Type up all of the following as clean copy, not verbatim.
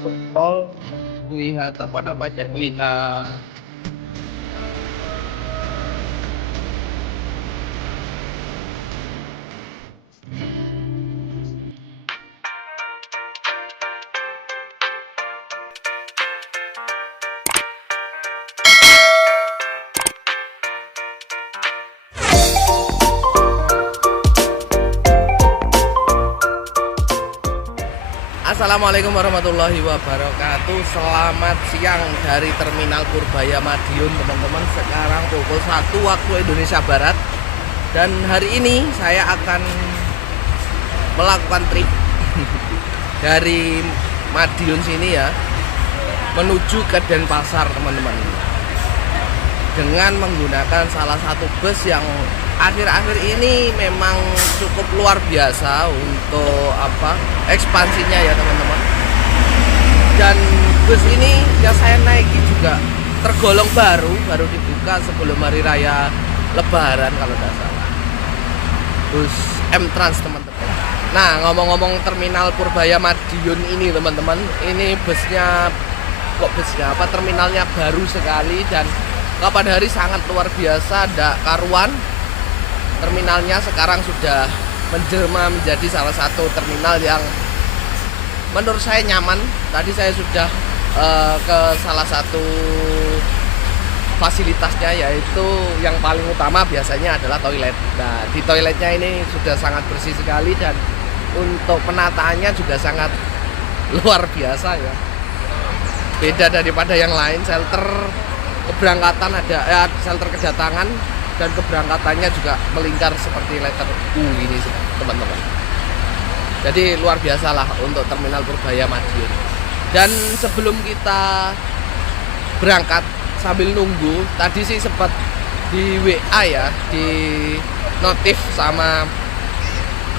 masuk tol, lihat apa namanya, lihat Assalamualaikum warahmatullahi wabarakatuh. Selamat siang dari Terminal Purbaya Madiun, teman-teman. Sekarang pukul 1 waktu Indonesia Barat. Dan hari ini saya akan melakukan trip dari Madiun sini ya, menuju ke Denpasar, teman-teman, dengan menggunakan salah satu bus yang akhir-akhir ini memang cukup luar biasa untuk ekspansinya ya, teman-teman. Dan bus ini yang saya naiki juga tergolong baru dibuka sebelum hari raya Lebaran kalau tidak salah. Bus M-Trans, teman-teman. Nah, ngomong-ngomong Terminal Purbaya Madiun ini, teman-teman, ini terminalnya baru sekali dan pada hari sangat luar biasa, ada karuan. Terminalnya sekarang sudah menjelma menjadi salah satu terminal yang menurut saya nyaman. Tadi saya sudah ke salah satu fasilitasnya, yaitu yang paling utama biasanya adalah toilet. Nah, di toiletnya ini sudah sangat bersih sekali dan untuk penataannya juga sangat luar biasa ya. Beda daripada yang lain. Shelter keberangkatan ada, shelter kedatangan dan keberangkatannya juga melingkar seperti letter U ini, teman-teman. Jadi luar biasa lah untuk Terminal Purbaya Madiun. Dan sebelum kita berangkat, sambil nunggu, tadi sih sempat di WA ya, di notif sama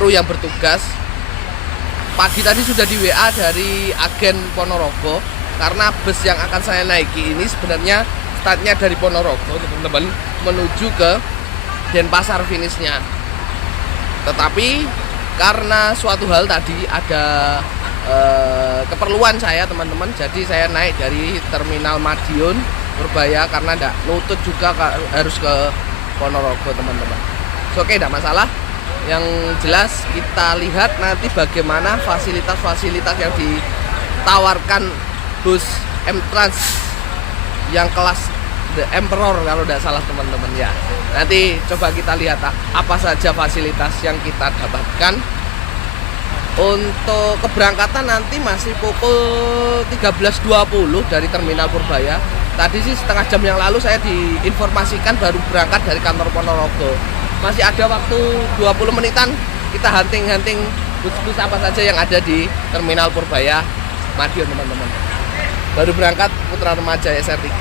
kru yang bertugas. Pagi tadi sudah di WA dari agen Ponorogo, karena bus yang akan saya naiki ini sebenarnya startnya dari Ponorogo, teman-teman, menuju ke Denpasar finishnya. Tetapi karena suatu hal tadi ada keperluan saya, teman-teman, jadi saya naik dari Terminal Madiun Purbaya karena tidak nutut juga harus ke Ponorogo, teman-teman. Oke, tidak masalah. Yang jelas kita lihat nanti bagaimana fasilitas-fasilitas yang ditawarkan bus M-Trans yang kelas The Emperor kalau tidak salah, teman-teman ya. Nanti coba kita lihat apa saja fasilitas yang kita dapatkan. Untuk keberangkatan nanti masih pukul 13.20 dari Terminal Purbaya. Tadi sih setengah jam yang lalu saya diinformasikan baru berangkat dari kantor Ponorogo. Masih ada waktu 20 menitan kita hunting-hunting bus-bus apa saja yang ada di Terminal Purbaya Madiun, teman-teman. Baru berangkat Putra Remaja SR3.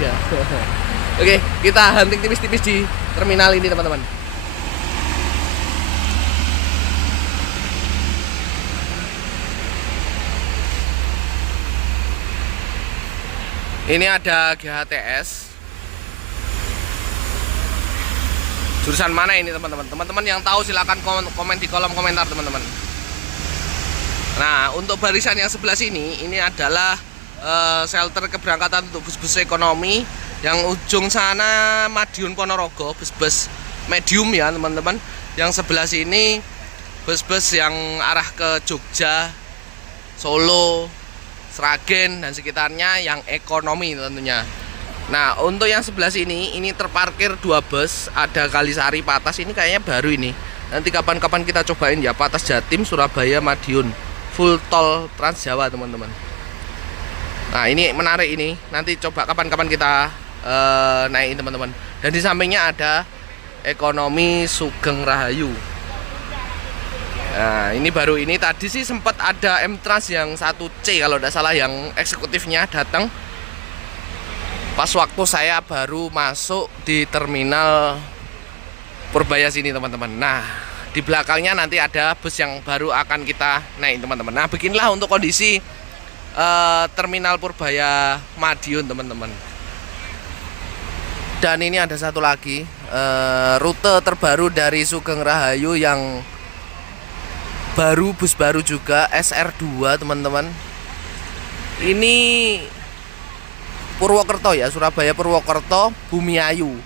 Oke, kita hunting tipis-tipis di terminal ini, teman-teman. Ini ada GHTS. Jurusan mana ini, teman-teman? Teman-teman yang tahu silakan komen di kolom komentar, teman-teman. Nah, untuk barisan yang sebelah sini, ini adalah shelter keberangkatan untuk bus-bus ekonomi. Yang ujung sana Madiun Ponorogo, bus-bus medium ya, teman-teman. Yang sebelah sini bus-bus yang arah ke Jogja, Solo, Sragen dan sekitarnya yang ekonomi tentunya. Nah, untuk yang sebelah sini ini terparkir 2 bus, ada Kalisari Patas, ini kayaknya baru ini. Nanti kapan-kapan kita cobain ya, Patas Jatim Surabaya Madiun full tol Trans Jawa, teman-teman. Nah, ini menarik ini. Nanti coba kapan-kapan kita naikin, teman-teman. Dan di sampingnya ada ekonomi Sugeng Rahayu. Nah, ini baru ini. Tadi sih sempat ada M-Trans yang 1C kalau tidak salah, yang eksekutifnya datang pas waktu saya baru masuk di Terminal Purbaya sini, teman-teman. Nah, di belakangnya nanti ada bus yang baru akan kita naik, teman-teman. Nah, beginilah untuk kondisi Terminal Purbaya Madiun, teman-teman. Dan ini ada satu lagi rute terbaru dari Sugeng Rahayu yang baru, bus baru juga, SR2, teman-teman. Ini Purwokerto ya, Surabaya Purwokerto Bumiayu.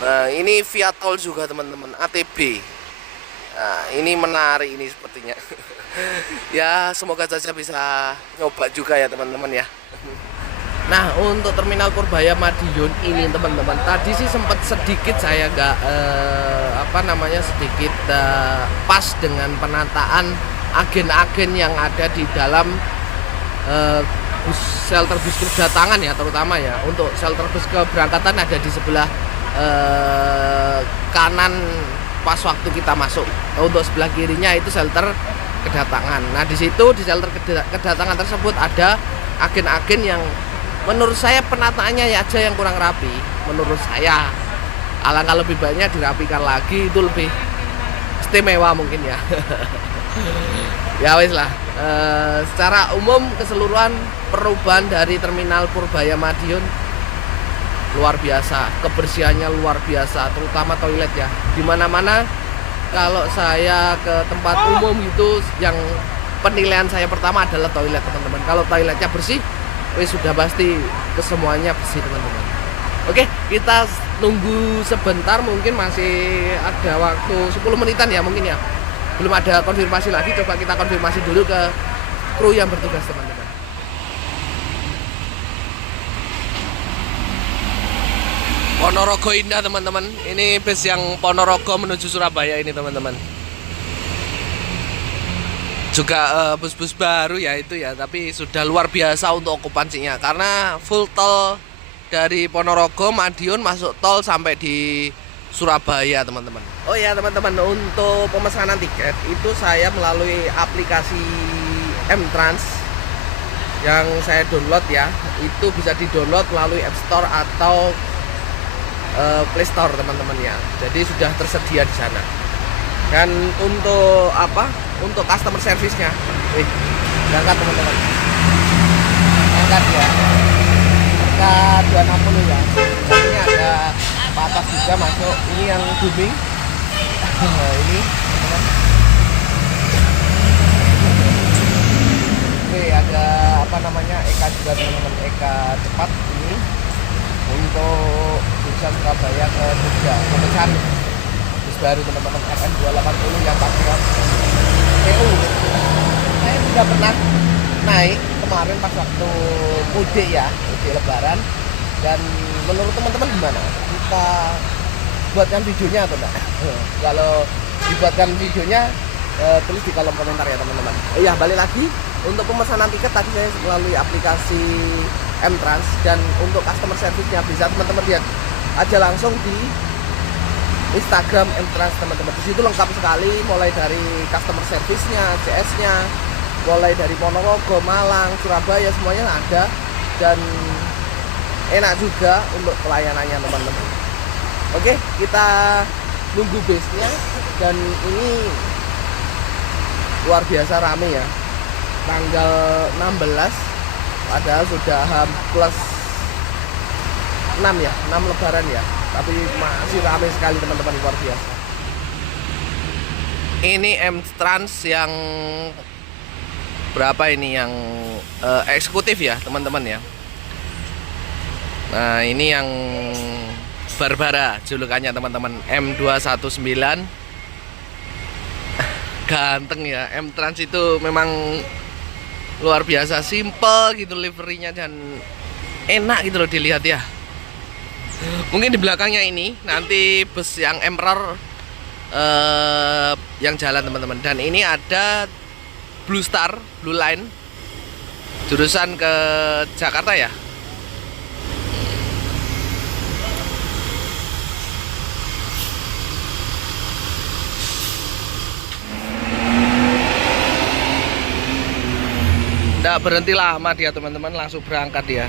Nah, ini via tol juga teman-teman, ATB. Nah, ini menarik ini sepertinya. Ya, semoga saja bisa nyoba juga ya teman-teman ya. Nah, untuk terminal Purbaya Madiun ini teman-teman, tadi sih sempat sedikit saya sedikit pas dengan penataan agen-agen yang ada di dalam shelter bus kedatangan ya, terutama ya. Untuk shelter bus keberangkatan ada di sebelah kanan pas waktu kita masuk. Untuk sebelah kirinya itu shelter kedatangan. Nah, di situ di shelter kedatangan tersebut ada agen-agen yang menurut saya penataannya ya aja yang kurang rapi. Menurut saya alangkah lebih baiknya dirapikan lagi, itu lebih istimewa mungkin ya. Ya wis lah. Secara umum keseluruhan perubahan dari terminal Purbaya Madiun luar biasa, kebersihannya luar biasa, terutama toilet ya. Dimana-mana kalau saya ke tempat umum itu, yang penilaian saya pertama adalah toilet teman-teman. Kalau toiletnya bersih, wis sudah pasti kesemuanya bersih teman-teman. Oke, kita nunggu sebentar, mungkin masih ada waktu 10 menitan ya mungkin ya. Belum ada konfirmasi lagi, coba kita konfirmasi dulu ke kru yang bertugas teman-teman. Ponorogo indah teman-teman. Ini bus yang Ponorogo menuju Surabaya ini teman-teman. Juga bus-bus baru ya itu ya, tapi sudah luar biasa untuk okupansinya karena full tol dari Ponorogo Madiun masuk tol sampai di Surabaya teman-teman. Oh ya teman-teman, untuk pemesanan tiket itu saya melalui aplikasi M-Trans yang saya download ya. Itu bisa di-download melalui App Store atau Play Store teman-teman ya. Jadi sudah tersedia di sana. Dan untuk untuk customer service-nya, berangkat teman-teman. Berangkat ya. Berangkat 260 ya. Dan ini ada patas juga masuk. Ini yang booming. Ini teman-teman. Oke, ada Eka juga teman-teman, Eka cepat ini untuk jurusan Surabaya ke Jogja. Pemecahan bus baru teman-teman, RM 280 yang Patriot PU. Saya sudah pernah naik kemarin pas waktu mudik ya, mudik lebaran. Dan menurut teman-teman gimana? Kita buatkan videonya atau enggak? Kalau dibuatkan videonya, tulis di kolom komentar ya teman-teman. Oh iya, balik lagi untuk pemesanan tiket tadi saya melalui aplikasi M-Trans, dan untuk customer service-nya bisa teman-teman lihat aja langsung di Instagram M-Trans teman-teman. Di situ lengkap sekali, mulai dari customer service-nya, CS-nya, mulai dari Ponorogo, Malang, Surabaya, semuanya ada, dan enak juga untuk pelayanannya teman-teman. Oke, kita nunggu base-nya, dan ini luar biasa rame ya. Tanggal 16 padahal sudah plus 6 ya, 6 lebaran ya, tapi masih ramai sekali teman-teman, luar biasa. Ini M-Trans yang berapa ini, yang eksekutif ya teman-teman ya. Nah, ini yang Barbara julukannya teman-teman, M219. Ganteng ya, M-Trans itu memang luar biasa, simple gitu liverinya, dan enak gitu loh dilihat ya. Mungkin di belakangnya ini nanti bus yang Emperor yang jalan teman-teman. Dan ini ada Blue Star, Blue Line, jurusan ke Jakarta ya. Nggak berhenti lama dia teman-teman, langsung berangkat dia.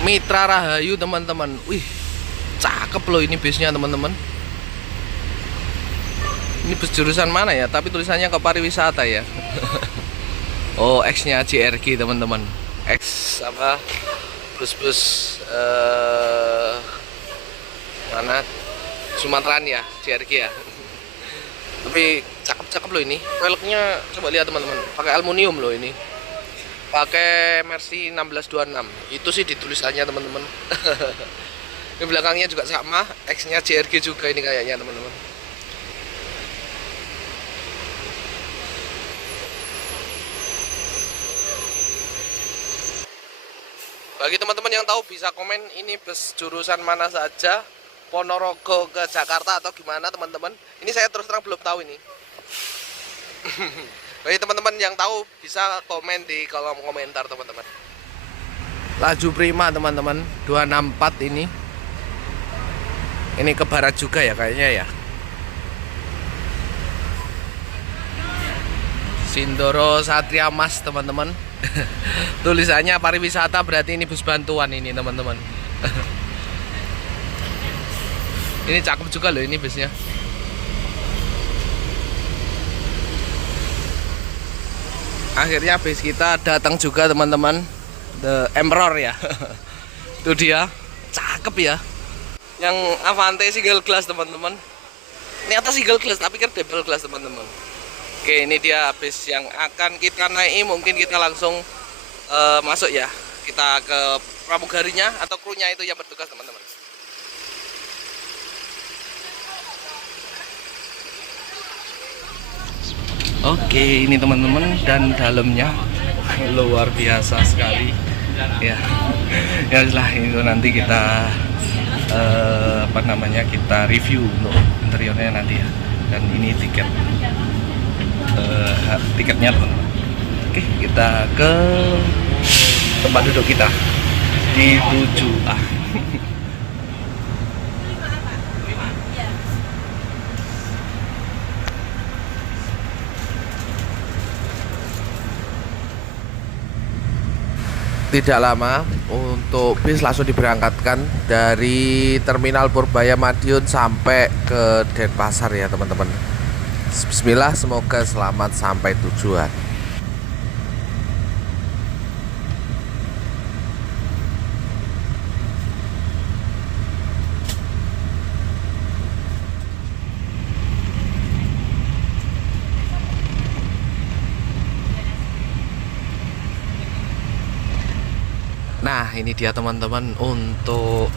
Mitra Rahayu teman-teman. Wih, cakep loh ini busnya teman-teman. Ini bus jurusan mana ya? Tapi tulisannya ke pariwisata ya. Oh, X-nya JRG teman-teman. X apa? Bus-bus mana? Sumateran ya, JRG ya. Tapi cakep-cakep loh ini. Velgnya coba lihat teman-teman, pakai aluminium loh ini. Pakai Mercy 1626. Itu sih ditulisannya teman-teman. Di belakangnya juga sama, X-nya JRG juga ini kayaknya teman-teman. Bagi teman-teman yang tahu bisa komen ini bus jurusan mana saja, Ponorogo ke Jakarta atau gimana teman-teman. Ini saya terus terang belum tahu ini. Bagi teman-teman yang tahu bisa komen di kolom komentar teman-teman. Laju prima teman-teman, 264 ini. Ini ke barat juga ya kayaknya ya. Sindoro Satria Mas teman-teman. Tulisannya pariwisata, berarti ini bus bantuan ini teman-teman. Ini cakep juga loh ini busnya. Akhirnya bus kita datang juga teman-teman. The Emperor ya. Itu dia, cakep ya. Yang Avante single glass teman-teman. Ini atas single glass tapi kan double glass teman-teman. Oke, ini dia bus yang akan kita naik. Mungkin kita langsung masuk ya. Kita ke pramugarinya atau krunya itu yang bertugas teman-teman. Oke, ini teman-teman, dan dalamnya luar biasa sekali. Ya, ya lah itu nanti kita kita review untuk interiornya nanti ya. Dan ini tiketnya teman-teman. Oke, kita ke tempat duduk kita di 7A. Tidak lama untuk bis langsung diberangkatkan dari Terminal Purbaya Madiun sampai ke Denpasar ya teman-teman. Bismillah, semoga selamat sampai tujuan. Nah, ini dia teman-teman untuk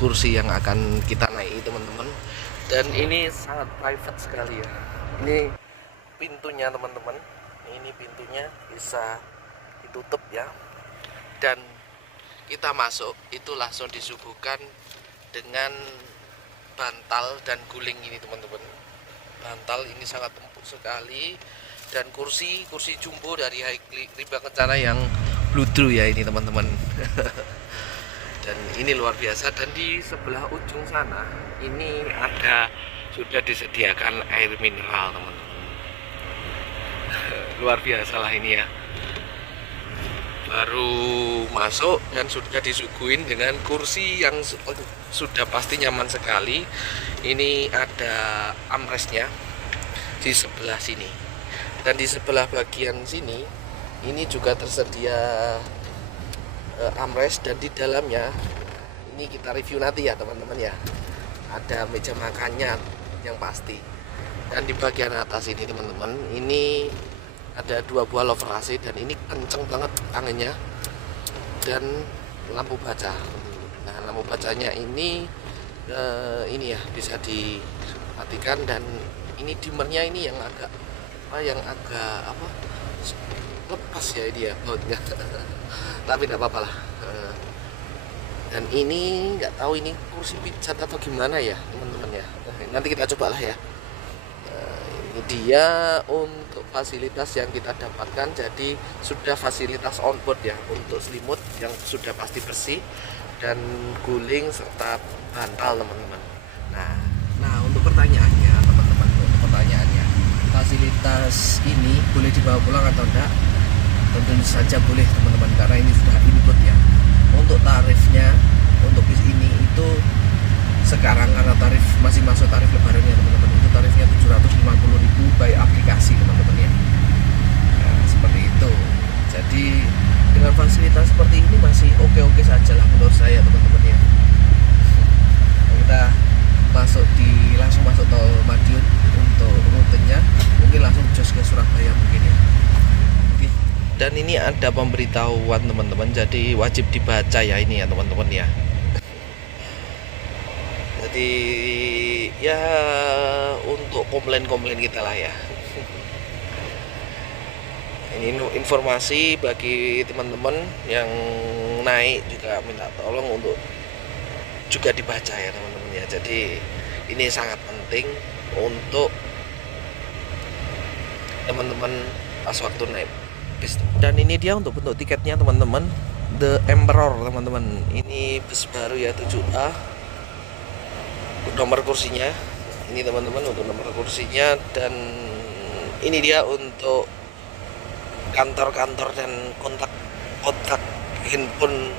kursi yang akan kita naiki teman-teman. Dan ini sangat private sekali ya. Ini pintunya teman-teman. Ini pintunya bisa ditutup ya. Dan kita masuk itu langsung disuguhkan dengan bantal dan guling ini teman-teman. Bantal ini sangat empuk sekali. Dan kursi jumbo dari Rimba Kencana yang Bludru ya ini teman-teman. Dan ini luar biasa. Dan di sebelah ujung sana ini sudah disediakan air mineral teman-teman. Luar biasa lah ini ya. Baru masuk dan sudah disuguhin dengan kursi yang sudah pasti nyaman sekali. Ini ada armrestnya di sebelah sini. Dan di sebelah bagian sini ini juga tersedia armrest, dan di dalamnya ini kita review nanti ya teman-teman ya. Ada meja makannya yang pasti. Dan di bagian atas ini teman-teman, ini ada 2 buah lover AC dan ini kenceng banget anginnya. Dan lampu baca. Nah, lampu bacanya ini ya bisa dimatikan, dan ini dimmernya ini yang agak lepas ya ini ya bautnya. Tapi tidak apa-apa lah. Dan ini nggak tahu ini kursi pijat atau gimana ya teman-teman ya. Nanti kita cobalah ya. Ini dia untuk fasilitas yang kita dapatkan. Jadi sudah fasilitas onboard ya, untuk selimut yang sudah pasti bersih dan guling serta bantal teman-teman. Nah untuk pertanyaannya teman-teman, fasilitas ini boleh dibawa pulang atau enggak? Tentu saja boleh teman-teman, karena ini sudah input ya. Untuk tarifnya untuk bis ini itu sekarang karena tarif masih masuk tarif lebaran ya teman-teman, itu tarifnya 750.000 by aplikasi teman-teman ya. Nah, seperti itu. Jadi dengan fasilitas seperti ini masih oke-oke saja lah menurut saya teman-teman ya. Kita langsung masuk tol Madiun untuk rutenya, mungkin langsung jos ke Surabaya mungkin ya. Oke. Dan ini ada pemberitahuan teman-teman, jadi wajib dibaca ya ini ya teman-teman ya. Jadi ya untuk komplain-komplain kita lah ya. Ini informasi bagi teman-teman yang naik, juga minta tolong untuk juga dibaca ya teman-teman ya. Jadi ini sangat penting untuk teman-teman pas waktu naik bis. Dan ini dia untuk bentuk tiketnya teman-teman, The Emperor teman-teman. Ini bus baru ya 7A. Nomor kursinya ini teman-teman, untuk nomor kursinya. Dan ini dia untuk kantor-kantor dan kontak handphone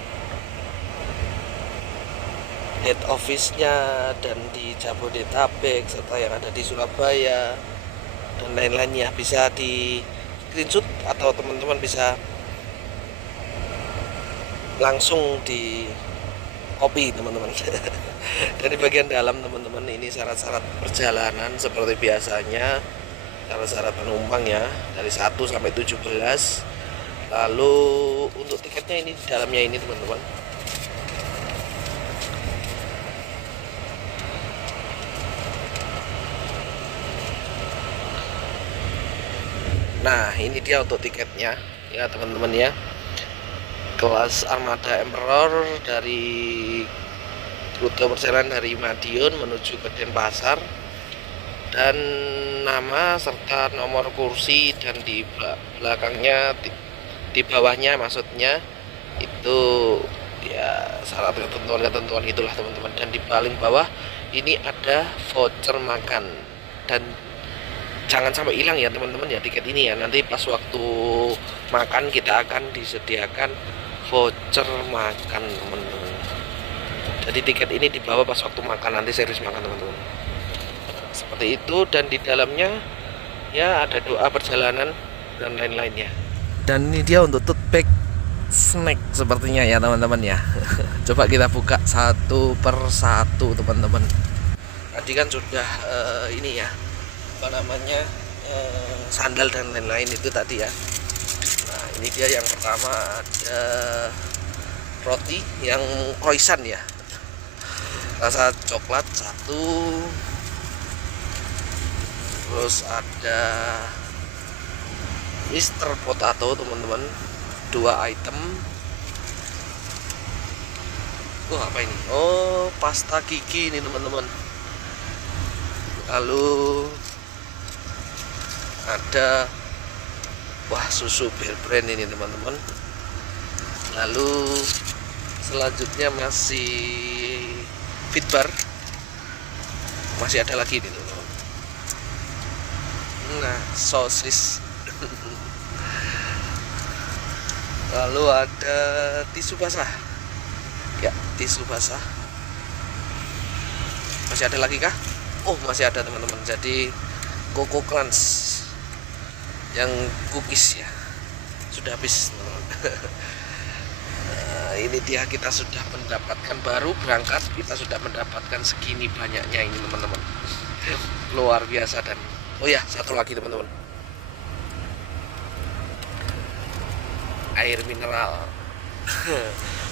head office-nya dan di Jabodetabek serta yang ada di Surabaya dan lain-lainnya, bisa di screenshot atau teman-teman bisa langsung di copy teman-teman. Dan di bagian dalam teman-teman ini syarat-syarat perjalanan seperti biasanya, syarat-syarat penumpang ya, dari 1 sampai 17. Lalu untuk tiketnya ini di dalamnya ini teman-teman. Nah ini dia untuk tiketnya ya teman-teman ya. Kelas Armada Emperor dari rute perjalanan dari Madiun menuju ke Denpasar, dan nama serta nomor kursi, dan di belakangnya, di bawahnya maksudnya itu ya syarat ketentuan itulah teman-teman. Dan di paling bawah ini ada voucher makan, dan jangan sampai hilang ya teman-teman ya tiket ini ya. Nanti pas waktu makan kita akan disediakan voucher makan teman-teman. Jadi tiket ini dibawa pas waktu makan, nanti servis makan teman-teman. Seperti itu. Dan di dalamnya ya ada doa perjalanan dan lain-lainnya. Dan ini dia untuk tote bag snack sepertinya ya teman-teman ya. Coba kita buka satu per satu teman-teman. Tadi kan sudah ini ya, apa namanya, sandal dan lain-lain itu tadi ya. Nah ini dia yang pertama, ada roti yang croissant ya, rasa coklat 1. Terus ada Mr. Potato teman-teman, 2 item. Apa ini? Oh, pasta gigi ini teman-teman. Lalu ada susu Bear Brand ini teman-teman. Lalu selanjutnya masih Fitbar, masih ada lagi ini teman-teman. Nah sosis. Lalu ada tisu basah ya, tisu basah. Masih ada lagi kah? Oh masih ada teman-teman. Jadi Coco Crunch yang cookies ya sudah habis teman-teman. Nah, ini dia, kita sudah mendapatkan, baru berangkat kita sudah mendapatkan segini banyaknya ini teman-teman. Luar biasa. Dan oh ya satu lagi teman-teman, air mineral.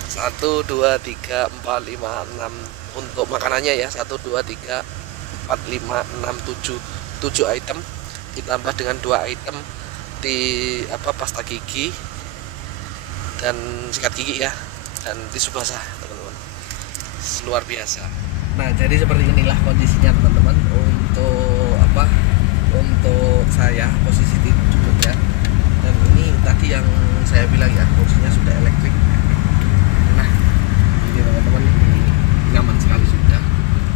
1, 2, 3, 4, 5, 6 untuk makanannya ya. 1, 2, 3, 4, 5, 6, 7 item, ditambah dengan 2 item di pasta gigi dan sikat gigi ya, dan tisu basah teman-teman. Luar biasa. Nah jadi seperti inilah kondisinya teman-teman untuk saya posisi duduknya. Dan ini tadi yang saya bilang ya, kursinya sudah elektrik. Nah ini teman-teman, ini nyaman sekali sudah.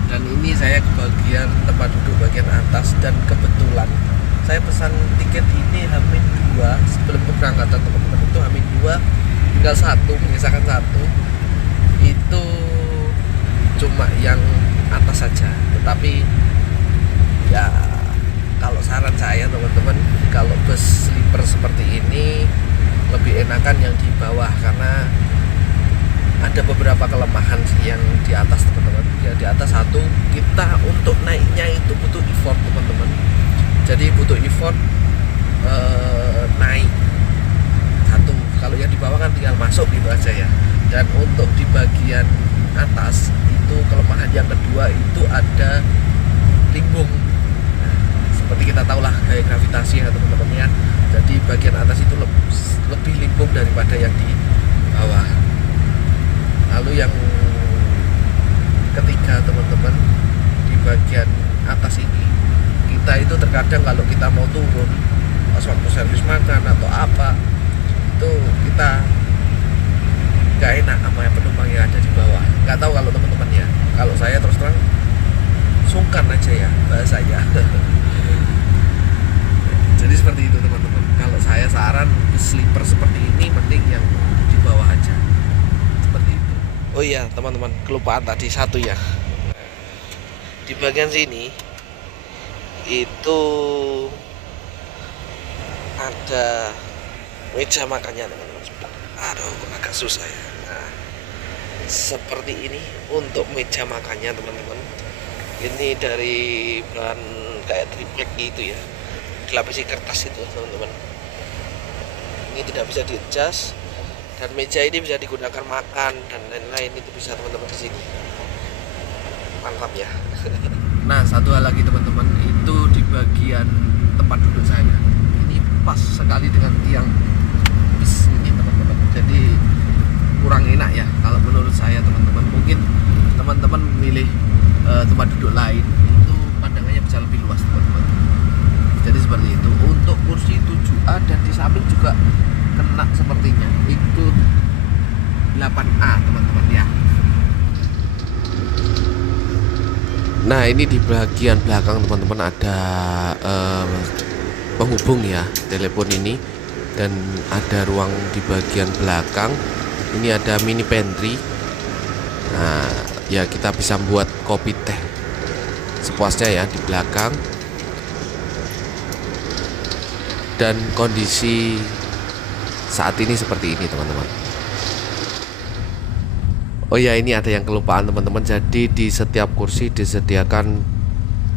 Dan ini saya ke bagian tempat duduk bagian atas, dan kebetulan saya pesan tiket ini H-2 sebelum keberangkatan teman-teman. Itu H-2 tinggal 1, menyisakan 1 itu cuma yang atas saja. Tetapi ya kalau saran saya teman-teman, kalau bus sleeper seperti ini lebih enakan yang di bawah, karena ada beberapa kelemahan sih yang di atas teman-teman. Ya di atas 1, kita untuk naiknya itu butuh effort teman-teman. Jadi butuh effort naik satu. Kalau yang di bawah kan tinggal masuk gitu aja ya. Dan untuk di bagian atas itu kelemahan yang kedua itu ada limbung. Seperti kita tahu lah gaya gravitasi ya teman-teman ya. Jadi bagian atas itu lebih limbung daripada yang di bawah. Lalu yang ketiga teman-teman, di bagian atas ini kita itu terkadang kalau kita mau turun pas waktu servis makan atau apa itu kita nggak enak sama penumpang yang ada di bawah. Nggak tahu kalau teman-teman ya, kalau saya terus terang sungkan aja ya bahasanya. Jadi seperti itu teman-teman. Kalau saya saran sleeper seperti ini mending yang di bawah aja. Seperti itu. Oh iya teman-teman, kelupaan tadi satu ya. Di bagian sini itu ada meja makannya teman-teman. Aduh, agak susah ya. Nah, seperti ini untuk meja makannya teman-teman. Ini dari bahan kayak triplek gitu ya, dilapisi kertas itu teman-teman. Ini tidak bisa di-adjust, dan meja ini bisa digunakan makan dan lain-lain. Itu bisa teman-teman di sini. Mantap ya. Nah, satu hal lagi teman-teman, itu di bagian tempat duduk saya. Ini pas sekali dengan tiang bis ini teman-teman. Jadi kurang enak ya kalau menurut saya teman-teman. Mungkin teman-teman memilih tempat duduk lain itu pandangannya bisa lebih luas teman-teman. Jadi seperti itu. Untuk kursi 7A dan di samping juga kena sepertinya itu 8A teman-teman ya. Nah, ini di bagian belakang teman-teman ada penghubung ya, telepon ini, dan ada ruang di bagian belakang. Ini ada mini pantry. Nah, ya kita bisa buat kopi teh sepuasnya ya di belakang. Dan kondisi saat ini seperti ini teman-teman. Oh ya, ini ada yang kelupaan teman-teman. Jadi di setiap kursi disediakan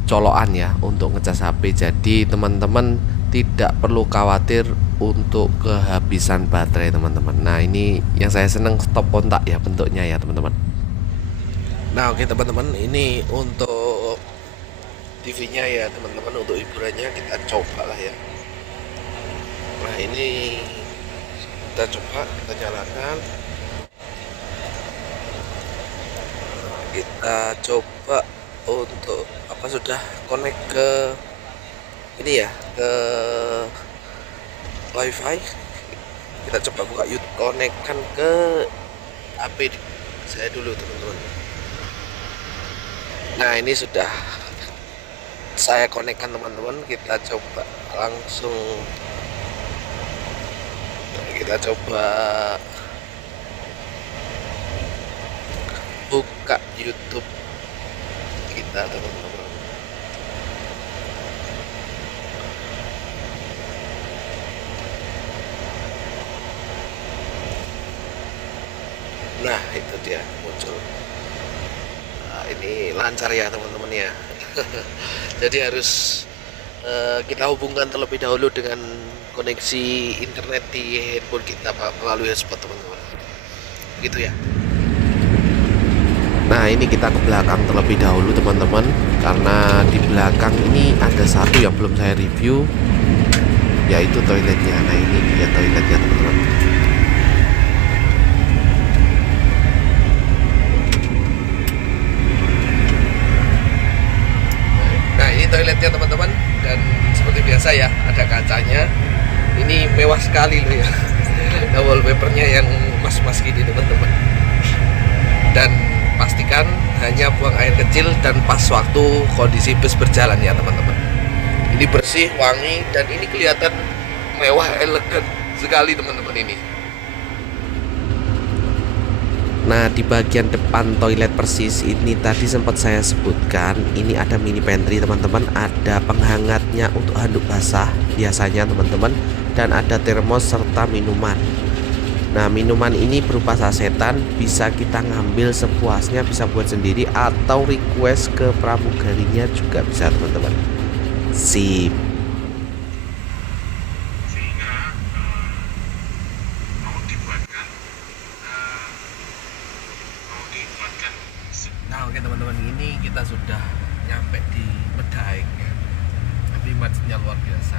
colokan ya untuk ngecas HP. Jadi teman-teman tidak perlu khawatir untuk kehabisan baterai teman-teman. Nah, ini yang saya seneng stop kontak ya bentuknya ya teman-teman. Nah, oke teman-teman, ini untuk TV-nya ya teman-teman. Untuk hiburannya kita coba lah ya. Nah, ini kita coba, kita nyalakan. Kita coba untuk apa, sudah connect ke ini ya, ke wifi. Kita coba buka YouTube, connectkan ke HP saya dulu teman-teman. Nah, ini sudah saya connectkan teman-teman. Kita coba langsung, kita coba buka YouTube kita teman-teman. Nah, itu dia muncul. Nah, ini lancar ya teman-teman ya. Jadi harus kita hubungkan terlebih dahulu dengan koneksi internet di handphone kita melalui hotspot teman-teman. Gitu ya. Nah, ini kita ke belakang terlebih dahulu teman-teman, karena di belakang ini ada satu yang belum saya review, yaitu toiletnya. Nah, ini dia toiletnya teman-teman. Nah, ini toiletnya teman-teman, dan seperti biasa ya, ada kacanya. Ini mewah sekali loh ya. Wallpapernya yang mas-mas gini teman-teman. Dan pastikan hanya buang air kecil dan pas waktu kondisi bus berjalan ya teman-teman. Ini bersih, wangi, dan ini kelihatan mewah, elegan sekali teman-teman ini. Nah, di bagian depan toilet persis ini tadi sempat saya sebutkan, ini ada mini pantry teman-teman, ada penghangatnya untuk handuk basah biasanya teman-teman, dan ada termos serta minuman. Nah, minuman ini berupa sasetan, bisa kita ngambil sepuasnya, bisa buat sendiri atau request ke pramugarinya juga bisa teman-teman. Sip. Oke teman-teman, ini kita sudah nyampe di Medaeng ya. Tapi macetnya luar biasa.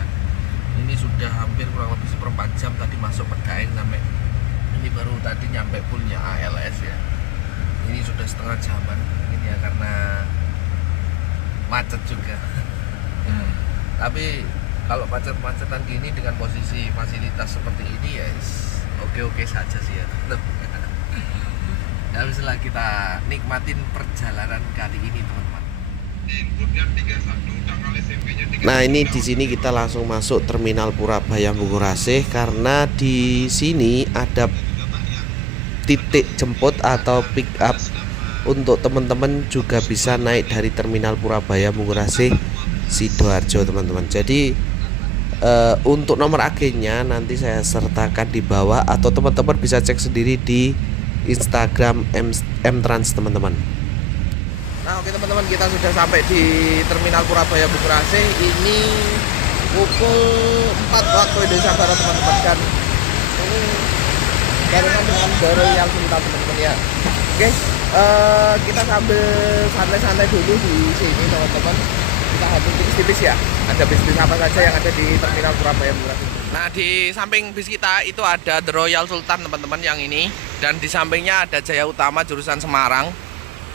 Ini sudah hampir kurang lebih seperempat jam tadi masuk Medaeng sampai ini baru tadi nyampe poolnya ALS ya. Ini sudah setengah jaman ini ya karena macet juga. Tapi kalau macet-macetan gini dengan posisi fasilitas seperti ini ya oke-oke saja sih ya. Habislah kita nikmatin perjalanan kali ini teman-teman. Nah ini di sini kita langsung masuk terminal Purabaya Bungurasih karena di sini ada titik jemput atau pick up untuk teman-teman juga bisa naik dari terminal Purabaya Bungurasih Sidoarjo teman-teman. Jadi untuk nomor agennya nanti saya sertakan di bawah atau teman-teman bisa cek sendiri di Instagram M-Trans teman-teman. Nah oke teman-teman, kita sudah sampai di terminal Purabaya Bungurasih. Ini pukul 4 waktu Indonesia Barat teman-teman, dan ini barengan dengan Royal Sultan teman-teman ya. Oke, kita sambil santai-santai dulu di sini teman-teman. Kita ambil tipis-tipis ya. Ada bis-bis apa saja yang ada di terminal Purabaya Bungurasih. Nah di samping bis kita itu ada The Royal Sultan teman-teman yang ini, dan di sampingnya ada Jaya Utama jurusan Semarang,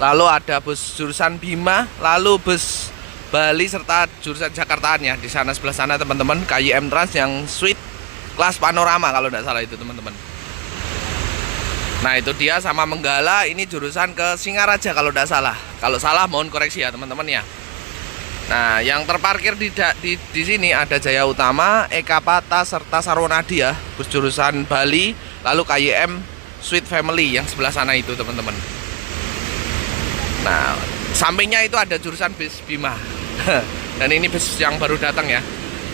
lalu ada bus jurusan Bima, lalu bus Bali serta jurusan Jakartaan ya. Di sana sebelah sana teman-teman KYM Trans yang suite kelas panorama kalau tidak salah itu teman-teman. Nah itu dia, sama Menggala ini jurusan ke Singaraja kalau tidak salah. Kalau salah mohon koreksi ya teman-teman ya. Nah, yang terparkir di sini ada Jaya Utama, Ekapata serta Sarwonadi ya, bus jurusan Bali, lalu KYM Sweet Family yang sebelah sana itu teman-teman. Nah, sampingnya itu ada jurusan bis Bima. Dan ini bus yang baru datang ya.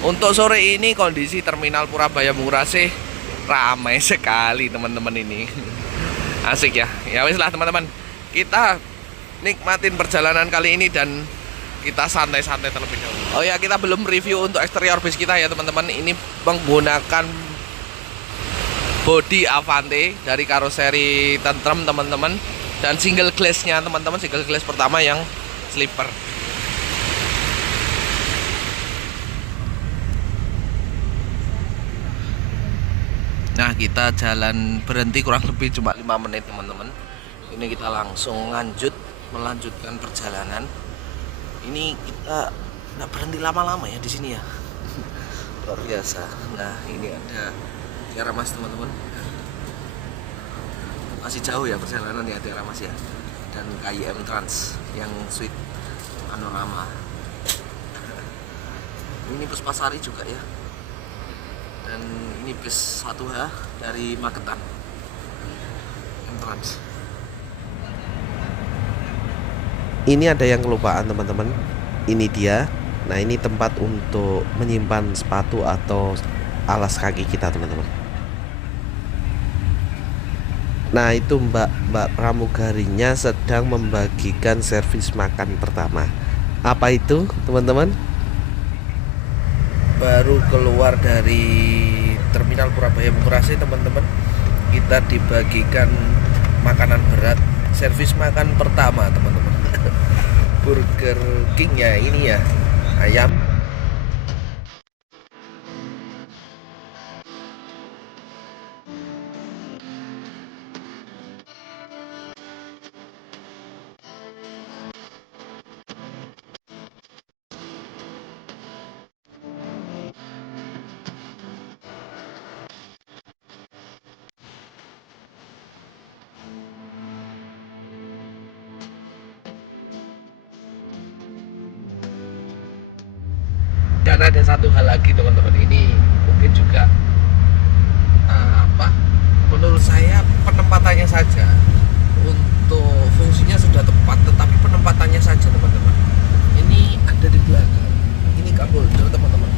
Untuk sore ini kondisi terminal Purabaya Bungurasih ramai sekali teman-teman ini. Asik ya. Ya wis lah teman-teman. Kita nikmatin perjalanan kali ini dan kita santai-santai terlebih dahulu. Oh ya, kita belum review untuk eksterior bis kita ya teman-teman. Ini menggunakan bodi Avante dari karoseri Tentrem teman-teman, dan single glassnya teman-teman, single glass pertama yang sleeper. Nah kita jalan berhenti kurang lebih cuma 5 menit teman-teman. Ini kita langsung melanjutkan perjalanan. Ini kita nggak berhenti lama-lama ya di sini ya, luar biasa. Nah ini ada Tiara Mas teman-teman, masih jauh ya perjalanan ya Tiara Mas ya, dan KYM Trans yang suite panorama. Ini bus Pasari juga ya, dan ini bus 1H dari Magetan M Trans. Ini ada yang kelupaan teman-teman. Ini dia. Nah ini tempat untuk menyimpan sepatu atau alas kaki kita teman-teman. Nah itu mbak pramugarinya sedang membagikan servis makan pertama. Apa itu teman-teman? Baru keluar dari terminal Purabaya Bungurasih teman-teman, kita dibagikan makanan berat, servis makan pertama teman-teman. Burger King ya ini ya, ayam. Dan ada satu hal lagi teman-teman, ini mungkin juga menurut saya penempatannya saja, untuk fungsinya sudah tepat, tetapi penempatannya saja teman-teman. Ini ada di belakang, ini cup holder teman-teman.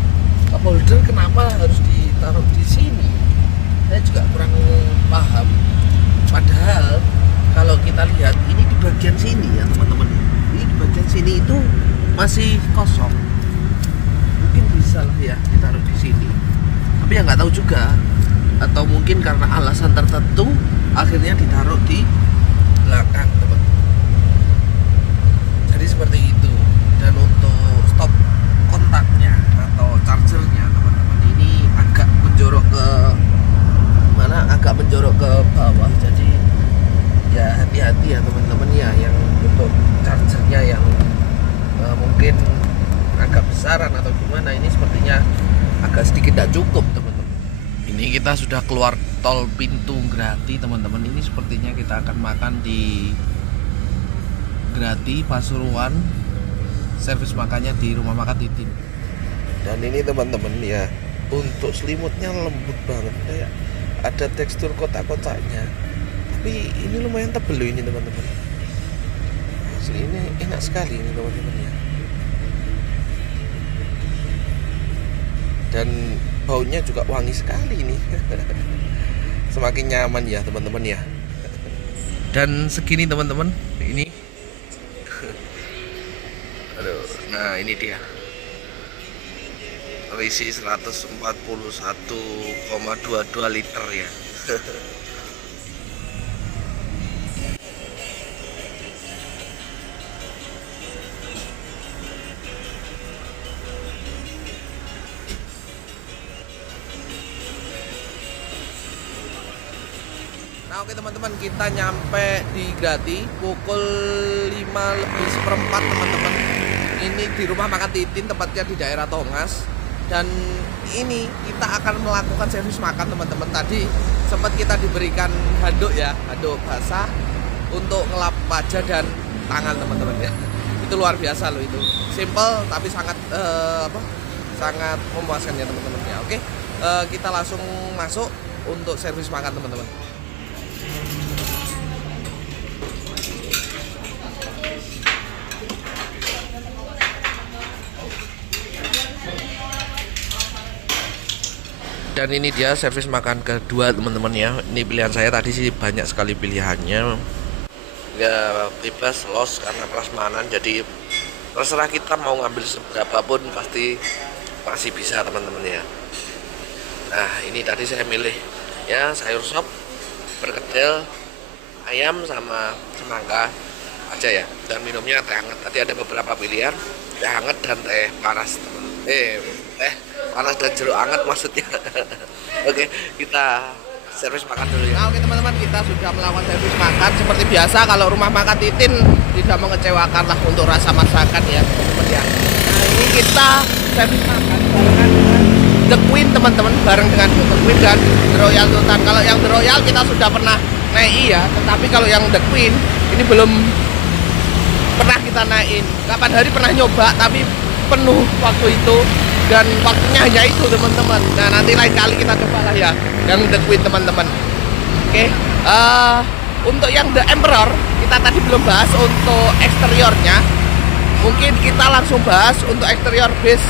Cup holder kenapa harus ditaruh di sini? Saya juga kurang paham. Padahal kalau kita lihat ini di bagian sini ya teman-teman, ini di bagian sini itu masih kosong. Mungkin bisa lah ya ditaruh di sini, tapi ya nggak tahu juga, atau mungkin karena alasan tertentu akhirnya ditaruh di belakang teman. seperti itu. Dan untuk stop kontaknya atau chargernya teman-teman, ini agak menjorok ke mana? Agak menjorok ke bawah. Jadi ya hati-hati ya teman-teman ya, yang untuk chargernya yang mungkin agak besaran atau gimana, ini sepertinya agak sedikit tidak cukup teman-teman. Ini kita sudah keluar tol pintu Grati teman-teman. Ini sepertinya kita akan makan di Grati Pasuruan. Servis makannya di rumah makan Titin. Dan ini teman-teman ya, untuk selimutnya lembut banget, kayak ada tekstur kotak-kotaknya. Tapi ini lumayan tebel loh ini teman-teman. Asli ini enak sekali ini teman-teman ya. Dan baunya juga wangi sekali ini. Semakin nyaman ya teman-teman ya. Dan segini teman-teman, ini aduh, nah ini dia terisi 141,22 liter ya. Nah oke teman-teman, kita nyampe di Grati pukul 5:05 teman-teman. Ini di rumah makan Titin, tempatnya di daerah Tongas. Dan ini kita akan melakukan servis makan teman-teman. Tadi sempat kita diberikan handuk ya, handuk basah untuk ngelap wajah dan tangan teman-teman ya. Itu luar biasa loh itu. Simple tapi sangat sangat memuaskan ya teman-teman ya. Oke, kita langsung masuk untuk servis makan teman-teman. Dan ini dia servis makan kedua teman-teman ya. Ini pilihan saya, tadi sih banyak sekali pilihannya. Ya bebas los karena prasmanan, jadi terserah kita mau ngambil seberapa pun pasti masih bisa teman-teman ya. Nah ini tadi saya milih ya sayur sop, perkedel, ayam sama semangka aja ya. Dan minumnya teh hangat. Tadi ada beberapa pilihan, teh hangat dan teh panas teman. Teh panas dan jeruk hangat maksudnya. Oke, kita servis makan dulu ya. Nah, oke teman-teman, kita sudah melakukan servis makan. Seperti biasa kalau rumah makan Titin tidak mengecewakan lah untuk rasa masakan ya teman-teman ya. Nah ini kita servis makan barengan dengan The Queen teman-teman, bareng dengan The Queen dan The Royal Sultan. Kalau yang The Royal kita sudah pernah naik ya, tetapi kalau yang The Queen ini belum pernah kita naikin. Kapan hari pernah nyoba tapi penuh waktu itu, dan waktunya hanya itu teman-teman. Nah nanti lain kali kita coba lah ya yang The Queen teman-teman. Oke, untuk yang The Emperor kita tadi belum bahas untuk eksteriornya. Mungkin kita langsung bahas untuk eksterior base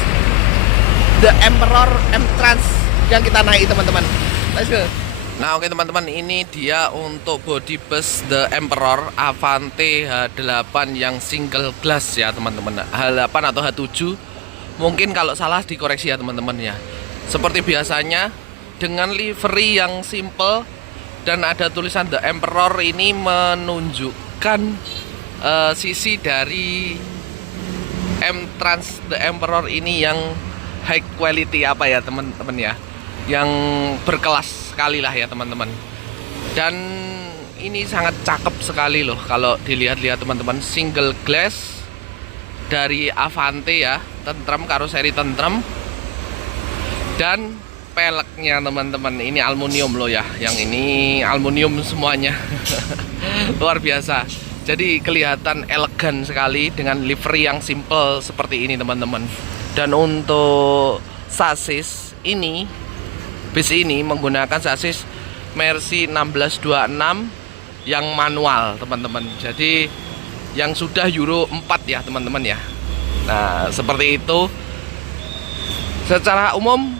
The Emperor M-Trans yang kita naik teman-teman. Let's go. Nah oke teman-teman, ini dia untuk body bus The Emperor Avante H8 yang single glass ya teman-teman. H8 atau H7, mungkin kalau salah dikoreksi ya teman-teman ya. Seperti biasanya dengan livery yang simple dan ada tulisan The Emperor, ini menunjukkan sisi dari M-Trans The Emperor ini yang high quality apa ya teman-teman ya, yang berkelas sekali lah ya teman-teman. Dan ini sangat cakep sekali loh kalau dilihat-lihat teman-teman. Single glass dari Avante ya, tentrem, karoseri tentrem. Dan peleknya teman-teman ini aluminium loh ya, yang ini aluminium semuanya. Luar biasa. Jadi kelihatan elegan sekali dengan livery yang simple seperti ini teman-teman. Dan untuk sasis ini, bis ini menggunakan sasis Mercy 1626 yang manual teman-teman. Jadi yang sudah Euro 4 ya teman-teman ya. Nah seperti itu. Secara umum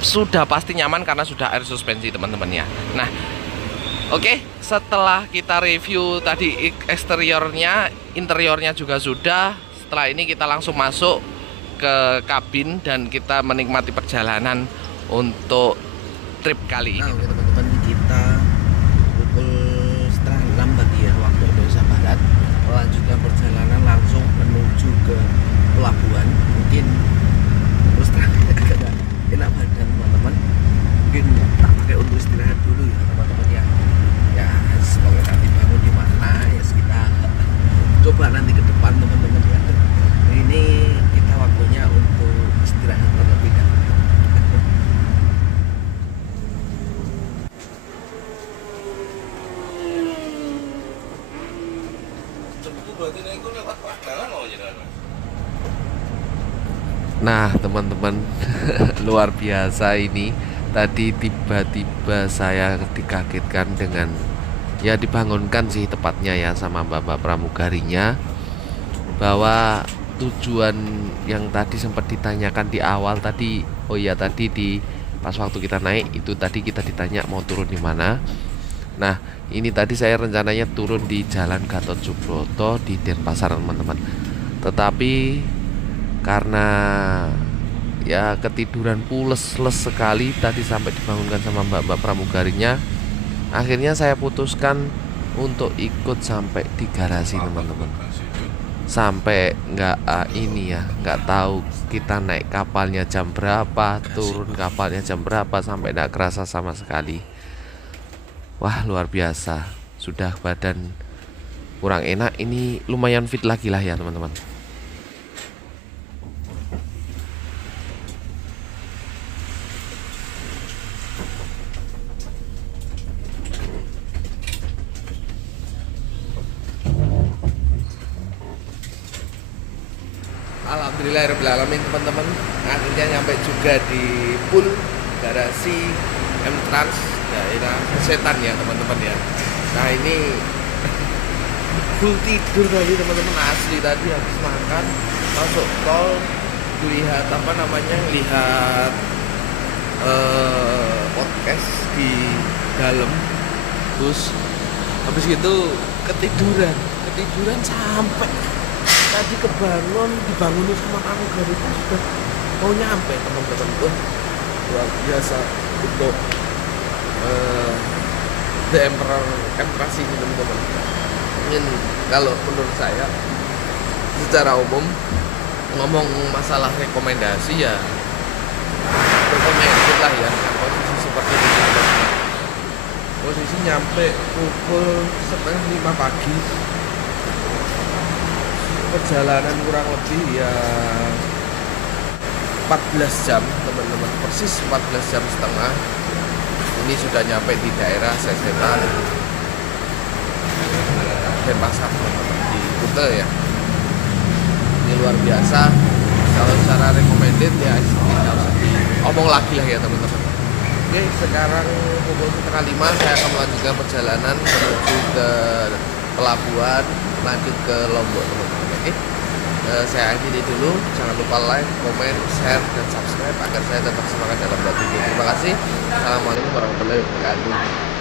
sudah pasti nyaman karena sudah air suspensi teman-teman ya. Nah oke, setelah kita review tadi eksteriornya, interiornya juga sudah. Setelah ini kita langsung masuk ke kabin dan kita menikmati perjalanan untuk trip kali ini. Nah, teman-teman, kita pukul 5:30 tadi ya waktu Indonesia Barat. melanjutkan perjalanan langsung menuju ke pelabuhan. Mungkin terus agak enak badan teman-teman, mungkin tak pakai untuk istirahat dulu ya teman-teman ya. Ya semoga nanti bangun di mana ya, kita coba nanti ke depan teman-teman ya. Ini kita waktunya untuk istirahat terlebih dahulu. Nah teman-teman, luar biasa ini. Tadi tiba-tiba saya dikagetkan dengan, ya dibangunkan sih tepatnya ya sama mbak-mbak pramugarinya, bahwa tujuan yang tadi sempat ditanyakan di awal tadi, oh ya tadi di pas waktu kita naik itu tadi kita ditanya mau turun di mana. Nah ini tadi saya rencananya turun di Jalan Gatot Subroto di Denpasar teman-teman, tetapi karena ya ketiduran pules sekali tadi sampai dibangunkan sama mbak-mbak pramugarinya, akhirnya saya putuskan untuk ikut sampai di garasi teman-teman. Sampai nggak tahu kita naik kapalnya jam berapa, turun kapalnya jam berapa, sampai nggak kerasa sama sekali. Wah luar biasa, sudah badan kurang enak, ini lumayan fit lagi lah ya teman-teman. Alhamdulillahirrahmanirrahim teman-teman, akhirnya nyampe juga di pool garasi M-Trans daerah Setan ya teman-teman ya. Nah ini full tidur tadi teman-teman, asli tadi habis makan masuk tol, lihat lihat podcast di dalam bus, habis itu ketiduran sampai tadi dibangunin sama pramugari itu sudah mau nyampe teman-teman. Luar biasa untuk The Emperor M-Trans ini teman-teman. Mungkin kalau menurut saya secara umum ngomong masalah rekomendasi ya recommended lah ya, posisi seperti ini teman-teman. Posisi nyampe pukul 4:30 pagi, perjalanan kurang lebih ya 14 jam teman-teman, persis 14 jam setengah. Ini sudah nyampe di daerah Sesetan Denpasar teman-teman, di Kute ya. Ini luar biasa. Kalau secara recommended ya tidak usah omong lagi lah ya teman-teman. Oke, sekarang pukul 4:30 saya akan melanjutkan perjalanan menuju ke pelabuhan, lanjut ke Lombok teman-teman. Oke, saya akhiri dulu. Jangan lupa like, komen, share, dan subscribe agar saya tetap semangat dalam buat video. Terima kasih. Assalamualaikum warahmatullahi wabarakatuh.